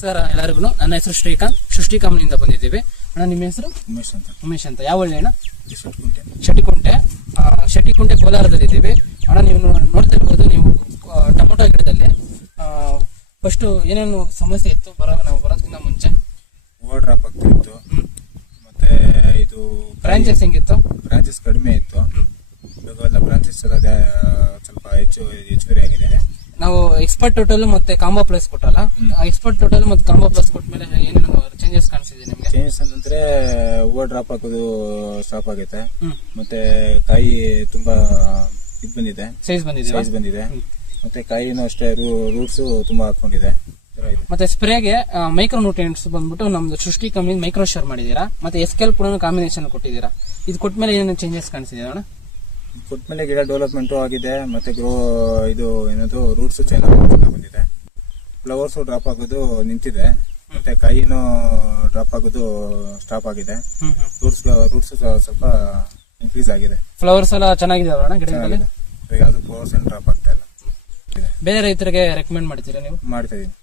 Sir ಎಲ್ಲರಿಗೂ ನನ್ನ ಹೆಸರು ಶ್ರೀಕಾಂತ್ ಸೃಷ್ಟಿ ಕಂಪನಿಯಿಂದ ಬಂದಿದ್ದೀವಿ. ಅಣ್ಣ ನಿಮ್ಮ ಹೆಸರು? ಉಮೇಶ್ ಅಂತ. ಯಾವ ಹಳ್ಳಿ ಅಣ್ಣ? ಶೆಟ್ಟಿಕುಂಟೆ ಕೋಲಾರದಲ್ಲಿ ಇದ್ದೀವಿ. ಅಣ್ಣ ನೀವು ನೋಡ್ತಾ ಇರ್ಬೋದು, ನೀವು ಟೊಮೊಟೊ ಗಿಡದಲ್ಲಿ ಫಸ್ಟ್ ಏನೇನು ಸಮಸ್ಯೆ ಇತ್ತು ನಾವು ಬರೋದಕ್ಕಿಂತ ಮುಂಚೆ? ಓವರ್ ಡ್ರಾಪ್ ಆಗ್ತಿತ್ತು, ಮತ್ತೆ ಇದು ಬ್ರಾಂಚಸ್ ಹೆಂಗಿತ್ತು? ಬ್ರಾಂಚಸ್ ಕಡಿಮೆ ಇತ್ತು. ಇವಾಗೆಲ್ಲ ಬ್ರಾಂಚಸ್ ಎಲ್ಲ ಸ್ವಲ್ಪ ಹೆಚ್ಚುವರಿ ಆಗಿದೆ. ನಾವು ಎಕ್ಸ್ಪರ್ಟ್ ಟೋಟಲ್ ಮತ್ತೆ ಕಾಂಬೋ ಪ್ಲಸ್ ಕೊಟ್ಟಲ್ಲ, ಎಕ್ಸ್ಪರ್ಟ್ ಟೋಟಲ್ ಮತ್ತೆ ಕಾಂಬೋ ಪ್ಲಸ್ ಕೊಟ್ಟ ಮೇಲೆ ಏನೇನು ಚೇಂಜಸ್ ಕಾಣಿಸಿದೆ ನಿಮ್ಗೆ? ಚೇಂಜಸ್ ಅಂತಂದ್ರೆ ಓವರ್ ಡ್ರಾಪ್ ಹಾಕೋದು ಸ್ಟಾಪ್ ಆಗೈತೆ, ಮತ್ತೆ ಕಾಯಿ ತುಂಬಾ ಇದು ಬಂದಿದೆ, ಸೈಜ್ ಬಂದಿದೆ, ಮತ್ತೆ ಕಾಯಿನೂ ಅಷ್ಟೇ ರೂಟ್ಸ್ ತುಂಬಾ ಹಾಕೊಂಡಿದೆ. ಮತ್ತೆ ಸ್ಪ್ರೇಗೆ ಮೈಕ್ರೋ ನ್ಯೂಟ್ರಿಯೆಂಟ್ಸ್ ಬಂದ್ಬಿಟ್ಟು ನಮ್ದು ಸೃಷ್ಟಿ ಕಂಪನಿ ಮೈಕ್ರೋ ಶೇರ್ ಮಾಡಿದೀರಾ, ಮತ್ತೆ ಎಸ್ಕೆಲ್ ಕೂಡ ಕಾಂಬಿನೇಷನ್ ಕೊಟ್ಟಿದ್ದೀರಾ. ಇದು ಕೊಟ್ಮೇಲೆ ಏನೇನು ಚೇಂಜಸ್ ಕಾಣಿಸಿದೆ ಅಣ್ಣ? ಕೊಟ್ಮೇಲೆ ಗಿಡ ಡೆವಲಪ್ಮೆಂಟ್ ಆಗಿದೆ, ಮತ್ತೆ ಇದು ಏನದು ರೂಟ್ಸ್ ಚೆನ್ನಾಗಿ ಬಂದಿದೆ. ಫ್ಲವರ್ಸ್ ಡ್ರಾಪ್ ಆಗೋದು ನಿಂತಿದೆ, ಮತ್ತೆ ಕಾಯಿನೂ ಡ್ರಾಪ್ ಆಗೋದು ಸ್ಟಾಪ್ ಆಗಿದೆ. ರೂಟ್ಸ್ ಸ್ವಲ್ಪ ಇನ್ಕ್ರೀಸ್ ಆಗಿದೆ. ಫ್ಲವರ್ಸ್ ಎಲ್ಲ ಚೆನ್ನಾಗಿದೆ ಅಣ್ಣ ಗಿಡಗಳಲ್ಲಿ? ಯಾವ್ದು ಫ್ಲವರ್ಸ್ ಡ್ರಾಪ್ ಆಗ್ತಾ ಇಲ್ಲ. ಬೇರೆ ರೈತರಿಗೆ ರೆಕಮೆಂಡ್ ಮಾಡ್ತೀರಾ ನೀವು? ಮಾಡ್ತಾ ಇದೀನಿ.